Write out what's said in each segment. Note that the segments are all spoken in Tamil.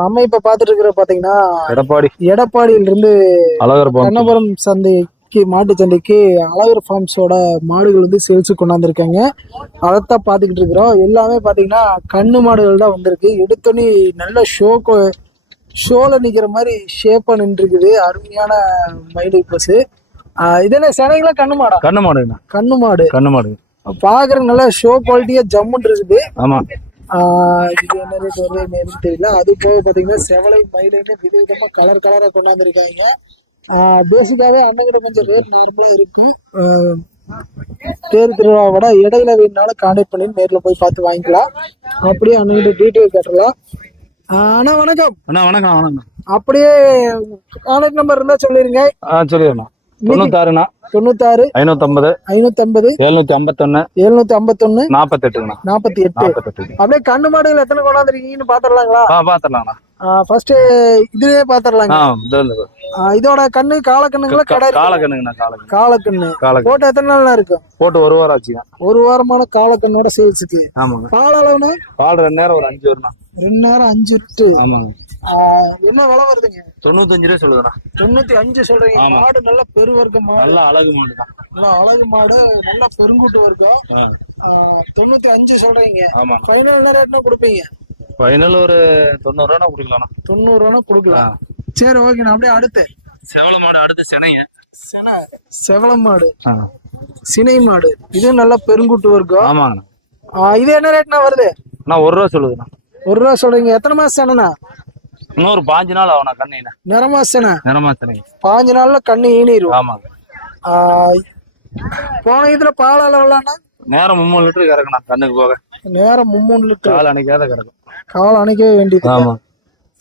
நம்ம இப்ப பாத்துட்டு இருக்கிற பாத்தீங்கன்னா எடப்பாடியில இருந்து கண்ணபுரம் சந்தைக்கு மாட்டு சந்தைக்கு அழகர் ஃபார்ம்ஸோட மாடுகள் வந்து சேல்ஸுக்கு கொண்டாந்துருக்காங்க. அதைத்தான் பாத்துக்கிட்டு இருக்கிறோம். எல்லாமே பாத்தீங்கன்னா கண்ணு மாடுகள் தான் வந்திருக்கு. எடுத்தோன்னே நல்ல ஷோல நிக்கிற மாதிரி ஷேப்பா நின்று இருக்குது. அருமையான மைடு பஸ். இதெல்லாம் சினைங்களா கண்ணு மாடு பாக்குறது நல்லா ஷோ குவாலிட்டியா ஜம்முன்னு இருக்குது. ஆமா, இது என்ன ரேட் வருது என்னன்னு தெரியல. அது போக பாத்தீங்கன்னா செவலை மயிலைன்னு விதவிதமா கலரா கொண்டாந்துருக்காங்க. பேசிக்காவே அண்ணங்கிட்ட கொஞ்சம் ரேட் நார்மலா இருக்கும். தேர் திருவிழாவோட இடையில வேணுனாலும் கான்டாக்ட் பண்ணி நேர்ல போய் பார்த்து வாங்கிக்கலாம். அப்படியே அண்ணங்கிட்ட டீட்டெயில் கேட்டலாம். அண்ணா வணக்கம். வணக்கம். அப்படியே கான்டாக்ட் நம்பர் இருந்தா சொல்லிருங்க. சொல்லிடுமா. 96 550 751 48. அப்படியே கண்ணு மாடுகள் எத்தனை கொண்டாந்துருக்கீங்கன்னு பாத்துடலாங்களா? பாத்துடலாங்களா? ஃபர்ஸ்ட் இதுலயே பாத்துடலாங்க. இதோட கண்ணு காலக்கண்ணுங்களா? காலக்கண்ணு போட்டு எத்தனை நாள் இருக்கும்? போட்டு ஒரு வாரம் ஆச்சு. ஒரு வாரமான காலக்கண்ணோட சேல்ஸுக்கு. பால் அளவுனா? பால் 2 நேரம் ஒரு 5 வரணும். 2 நேரம் 5 லிட்டர். ஆமாங்க. என்ன விலை வருதுங்க? 95 ரூபாய் சொல்லுதுண்ணா. 95 சொல்றீங்க. மாடு நல்ல பெருவர்க்கம் மாடு. நல்ல அழகு மாடு தான். அழகு மாடு, நல்ல பெருங்கூட்டு வர்க்கம். 95 சொல்றீங்க. ஆமா. ஃபைனல் என்ன ரேட்னா கொடுப்பீங்க? ஃபைனல் ஒரு 90 ரூபா கொடுக்கலாம். 90 ரூபா கொடுக்கலாம். சரி, ஓகேண்ணா. அப்படியே அடுத்து செவல மாடு. அடுத்து செவல மாடு, சினை மாடு. இது நல்ல பெருங்கூட்டு வர்க்கம். ஆமாங்க. இது என்ன ரேட்னா வருது? 1 ரூபா சொல்லுதுண்ணா. 1 ரூபா சொல்றீங்க. எத்தனை மாசம் சேனண்ணா? இன்னொரு 5 நாள் ஆகும்ண்ணா. கண்ணு நிறமாசனா? 5 நாள்ல கண்ணு ஈனிரும். ஆமாங்க. போன இதுல பால் அளவுலாம்னா? நேரம் 3 லிட்டர் கறக்கணும். கண்ணுக்கு போக நேரம் 3 லிட்டர். கால் அணைக்காத கறக்கும். கால் அணைக்கவே வேண்டியது. ஆமா.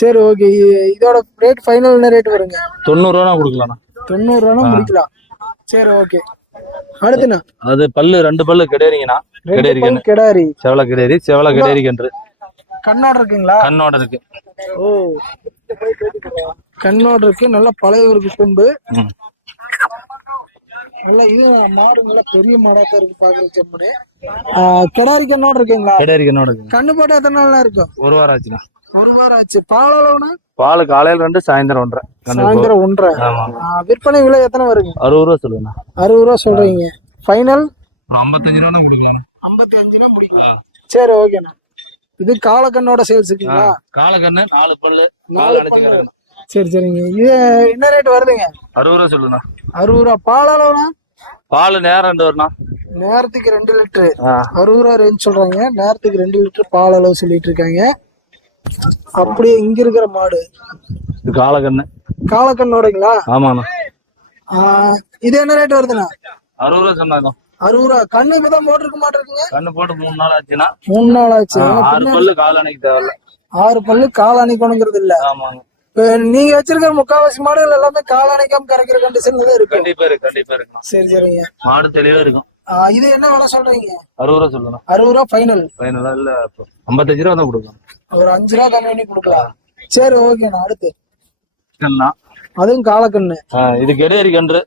சரி, ஓகே. இதோட ரேட் ஃபைனல் என்ன ரேட் வருங்க? 90 ரூபா கொடுக்கலாம். 90 ரூபா முடிக்கலாம். சரி, ஓகே. அடுத்துண்ணா அது பல்லு 2 பல்லு கிடையாதுங்கண்ணா. கிடாரி செவல கிடாரி கன்று கண்ணோட இருக்குங்களா? கண்ணோட இருக்கு. ஓ, கண்ணோட இருக்கு. நல்ல பழைய இருக்கு கொம்பு. நல்ல இது மாடு நல்ல பெரிய மாடா தான் இருக்கு பாக்குறது. கிடாரி கண்ணோட இருக்குங்களா? கிடாரி கண்ணோட இருக்கு. கண்ணு போட்டு எத்தனை நாள் இருக்கும்? 1 வாரம் ஆச்சுண்ணா. 1 வாரம் ஆச்சு. பால் அளவுனா? பால் காலையில 2, சாயந்தரம் 1.5. விற்பனை விலை எத்தனை வருங்க? 60 ரூபா சொல்லுங்க. 60 ரூபா சொல்றீங்க. ஃபைனல் 55 ரூபா கொடுக்கலாம். 55 ரூபா முடிக்கலாம். சரி, ஓகேண்ணா. இது காலக்கண்ணோட சேல்ஸ் இருக்குங்களா? காலக்கண்ணு 4 பல்லு. சரி, சரிங்க. இது என்ன ரேட் வருதுங்க? 60 ரூபா சொல்லுண்ணா. 60 ரூபா. பால் அளவுனா? பால் நேரம் 2 வரணும். நேரத்துக்கு 2 லிட்டர். 60 ரூபா ரேஞ்ச் சொல்றாங்க. நேரத்துக்கு 2 லிட்டர் பால் அளவு சொல்லிட்டு இருக்காங்க. அப்படியே இங்க இருக்கிற மாடு காலக்கண்ணோடங்களா? ஆமாண்ணா. இது என்ன ரேட் வருதுண்ணா? 60 ரூபா சொன்னாங்க. 60 ரூபா. கண்ணு இப்பதான் போட்டிருக்க மாட்டிருக்குங்க. கண்ணு போட்டு 3 நாள் ஆச்சுன்னா. 3 நாள் ஆச்சு. 6 பல்லு கால் அணைக்க தேவையில்ல. 6 பல்லு கால் அணைக்கணுங்கிறது இல்ல. ஆமாங்க. நீங்க வச்சிருக்கிற முக்காவாசி மாடுகள் எல்லாமே கால் அணைக்காம கரைக்கிற கண்டிஷன்ல தான் இருக்கு. கண்டிப்பா இருக்கு. சரி, சரிங்க. மாடு தெளிவா இருக்கும். இது என்ன விலை சொல்றீங்க? 60 ரூபா சொல்லணும். 60 ரூபா ஃபைனல். இல்ல 55 ரூபா தான் கொடுக்கலாம். ஒரு 5 ரூபா கம்மி பண்ணி கொடுக்கலாம். சரி, ஓகேண்ணா. அடுத்து அதுவும் காலக்கண்ணு. இது கெடேரி கன்று.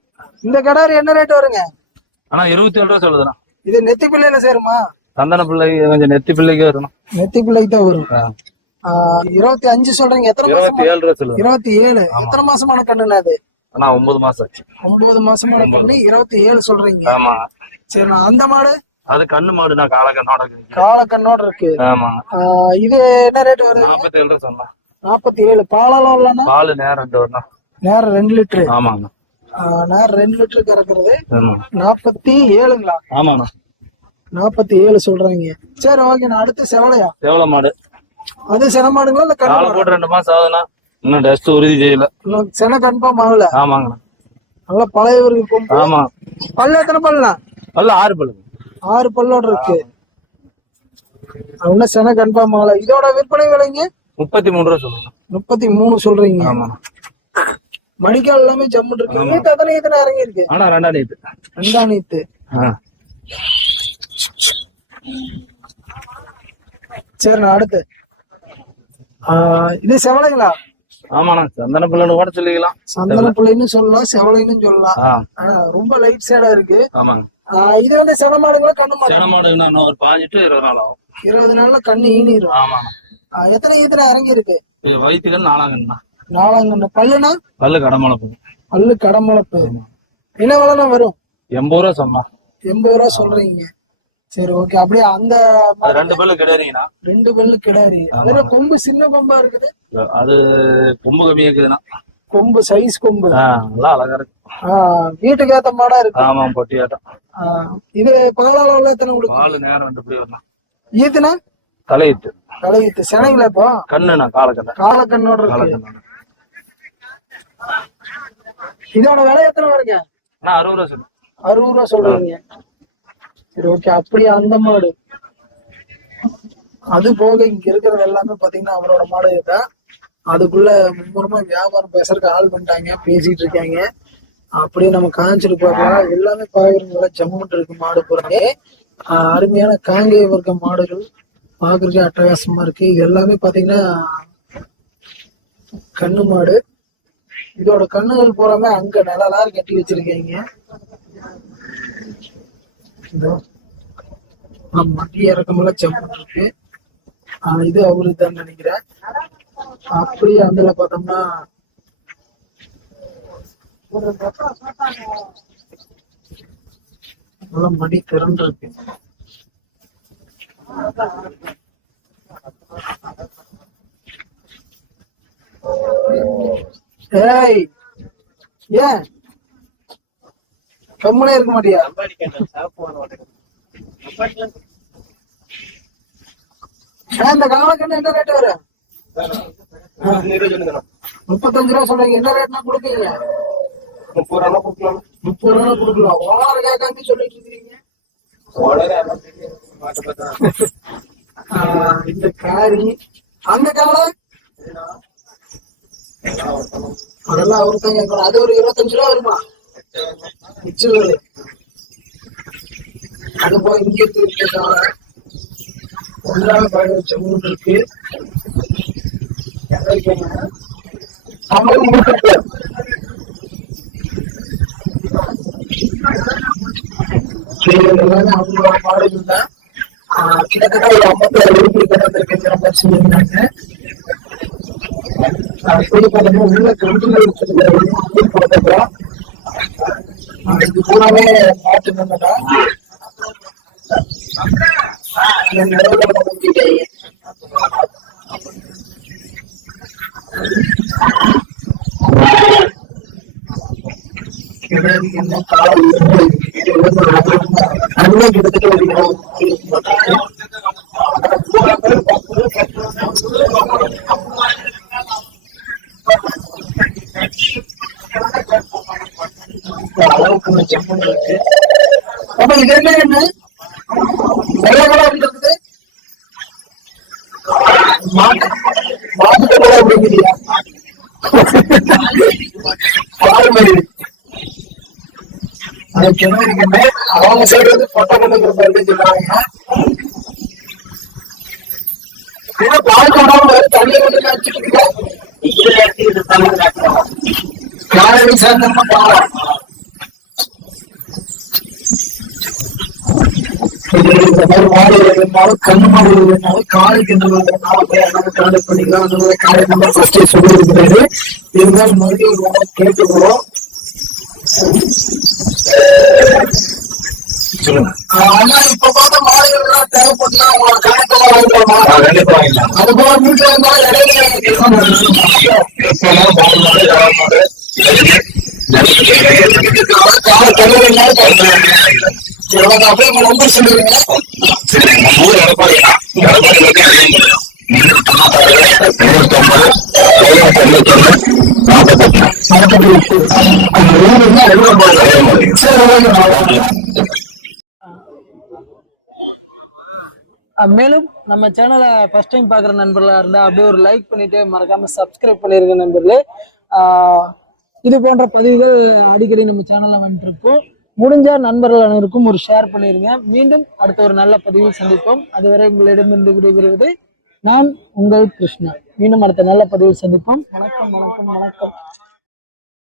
இந்த கடாரி என்ன ரேட் வருங்க? ஆனா 27 ரூபா சொல்லுதுண்ணா. இது நெத்தி பிள்ளையில சேருமா? சந்தன பிள்ளை கொஞ்சம் நெத்தி பிள்ளைக்கு வரணும். நெத்தி பிள்ளைக்கு தான் வரும். 25 சொல்றீங்க. எத்தனை மாசம்? 27 ரூபா சொல்லுங்க. 27. எத்தனை மாசமான கண்ணுண்ணா அது? ஆனா 9 மாசம் ஆச்சு. 9 மாசமான கண்ணு 27 சொல்றீங்க. ஆமா. சரி, அந்த மாடு அது கண்ணு மாடுண்ணா, காலக்கண்ணோட இருக்கு. காலக்கண்ணோட இருக்கு. ஆமாங்க. இது என்ன ரேட் வருது? 47 ரூபா சொன்னா. 47. பாலாலாம் இல்லைன்னா? பால் நேரம் 2 வரணும். நேரம் 2 லிட்டரு. ஆமாங்க. நேரம் 2 லிட்டரு கறக்குறது. 47ங்களா? ஆமாண்ணா. 47 சொல்றாங்க. சரி ஓகே. நான் அடுத்து செவலையா? செவல மாடு. அது சென மாடுங்களா இல்ல காலை போட்டு 2 மாசம் ஆகுதுண்ணா. இன்னும் டஸ்ட் உறுதி செய்யல. சென கன்ஃபார்ம் ஆகல. ஆமாங்கண்ணா. நல்லா பழைய ஊருக்கு. ஆமா. பல்லு எத்தனை பல்லுண்ணா? பல்லு 6 பல்லு. 6 பல்லோட இருக்கு. இன்னும் சென கன்ஃபார்ம் ஆகல. இதோட விற்பனை விலைங்க 33 ரூபா சொல்லுங்க. 33 சொல்றீங்க. ஆமா. மணிக்கால் எல்லாமே ஜம்முட்டு இருக்கு. நீட்டு எத்தனை இறங்கி இருக்கு? ஆனா 2ஆம் நீத்து. 2ஆம் நீத்து. சரிண்ணா அடுத்து இது செவலைங்களா? ஆமாண்ணா. சந்தன பிள்ளைன்னு கூட சொல்லிக்கலாம். சந்தன பிள்ளைன்னு சொல்லலாம், செவலைன்னு சொல்லலாம். ரொம்ப லைட் ஷேடா இருக்கு. ஆமாங்க. இது வந்து சென மாடுங்களா கண்ணு மாடு? சென மாடுன்னா ஒரு 15 to 20 நாள் ஆகும். 20 நாள்ல கண்ணு ஈனிரும். ஆமா. எத்தனை இறங்கி இருக்கு? வயிற்றுல 4ஆம் கண்ணா. 4ஆம் கண்ணு. பல்லுனா? பல்லு கடமுளப்பு. பல்லு கடமுளப்பு. என்ன விலைனா வரும்? 80 ரூபா சொன்னா. 80 ரூபா சொல்றீங்க. சரி ஓகே. அப்படியே அந்த 2 பல்லு கிடாரிங்கண்ணா. 2 பல்லு கிடாரி. அதுல கொம்பு சின்ன கொம்பா இருக்குது. அது கொம்பு கம்மியா இருக்குதுண்ணா. கொம்பு சைஸ் கொம்பு. நல்லா அழகா இருக்கு. வீட்டுக்கு ஏத்த மாடா இருக்கு. ஆமா, பொட்டியாட்டம். இது பாலால எத்தனை கொடுக்கும்? பால் நேரம் 2 படி வரணும். ஈத்துனா? தலையீத்து. தலையீத்து. சென்னைங்களா இப்போ? கண்ணுண்ணா. காலக்கண்ண. காலக்கண்ணோட இருக்கு. இதோட விலை எத்தனை வருங்க? 60 ரூபா சொல்லு. 60 ரூபா சொல்றீங்க. சரி ஓகே. அப்படியே அந்த மாடு அது போக இங்க இருக்கிறது எல்லாமே பாத்தீங்கன்னா அவரோட மாடு தான். அதுக்குள்ள மும்முரமா வியாபாரம் பேசுறதுக்கு ஆள் பண்ணிட்டாங்க, பேசிட்டு இருக்காங்க. அப்படியே நம்ம காஞ்சிட்டு பார்க்கலாம். எல்லாமே பாக்குறதுல ஜம்முட்டு இருக்கு மாடு போறாங்க. அருமையான காங்கேய வர்க்க மாடுகள் பாக்குறதுக்கு அட்டகாசமா இருக்கு. இது எல்லாமே பாத்தீங்கன்னா கண்ணு மாடு. இதோட கண்ணுகள் போறாம அங்க நிழலாறு கட்டி வச்சிருக்கீங்க. இதோ மட்டி இறக்கமெல்லாம் ஜம்முட்டு இருக்கு. இது அவரு தான் நினைக்கிறேன். அப்படியே அதுல பார்த்தோம்னா நல்லா மடி திறந்து இருக்கு. ஏய் ஏன் கம்முனே இருக்க மாட்டியா? இந்த காலக்கண்ணு என்ன ரேட் வரும்? 35 ரூபா சொல்றீங்க. என்ன ரேட்னா கொடுப்பீங்க? 30 ரூபா கொடுக்கலாம். ஓனர் கேட்காம சொல்லிட்டு இருக்கீங்க. இந்த காரி அந்த காலை அதெல்லாம் அவரு தான் கேட்கணும். அது ஒரு 25 ரூபா வருமா? மிச்சம் அது போய் இங்கே இருக்கு. அவங்களோட பாடல்கள் தான். கிட்டத்தட்ட ஒரு 56 உறுப்பினர் மாதிரி சொல்லியிருந்தாங்க. உள்ள கருத்துல இது பூராவே பாட்டு நின்றுட்டா அளவுக்கு ஜம்மன் இருக்கு. அப்ப இது என்ன இருக்குது? மாட்டு அப்படிங்கிறியா? அவங்க சைடு வந்து பொட்டை கொண்டு சொல்லுவாங்க. பால் கொண்டாம தண்ணி கொண்டு வச்சுட்டு காலையில் சாயந்தரமா பாலம் இந்த மாதிரி மாடு இருந்தாலும் கண்ணு மாடு இருந்தாலும் காலைக்கு காலை பண்ணிக்கலாம். அந்த மாதிரி காலை நம்ம ஃபர்ஸ்ட் சொல்லி இருக்கிறாரு. இருந்தாலும் மறுபடியும் கேட்டுக்கிறோம். சொல்லுங்க. ஆனா இப்ப பார்த்த மாடுகள் எல்லாம் தேவைப்பட்டா உங்களோட கணக்கெல்லாம் வாங்கிக்கலாமா? கண்டிப்பா வாங்கிக்கலாம். அது போல வீட்டுல இருந்தாலும் இடையில எப்பெல்லாம் பால் மாடு யார் மாடு அப்படியே உங்க நம்பர் சொல்லுவீங்க. சரி நம்ம ஊர் எடப்பாடி எடப்பாடி பத்தி அதிகம் முடியும் 98 மேலும் நம்ம சேனலை ஃபர்ஸ்ட் டைம் பார்க்குற நண்பர்களா இருந்தா அப்படியே ஒரு லைக் பண்ணிட்டு மறக்காம சப்ஸ்கிரைப் பண்ணிருங்க நண்பர்களே. இது போன்ற பதிவுகள் அடிக்கடி நம்ம சேனல்ல வந்துட்டு இருக்கோம். முடிஞ்ச நண்பர்கள் அனைவருக்கும் ஒரு ஷேர் பண்ணிருங்க. மீண்டும் அடுத்த ஒரு நல்ல பதிவில் சந்திப்போம். அதுவரை உங்களிடமிருந்து விடைபெறுவது நான் உங்கள் கிருஷ்ணா. மீண்டும் அடுத்த நல்ல பதிவில் சந்திப்போம். வணக்கம் வணக்கம் வணக்கம்.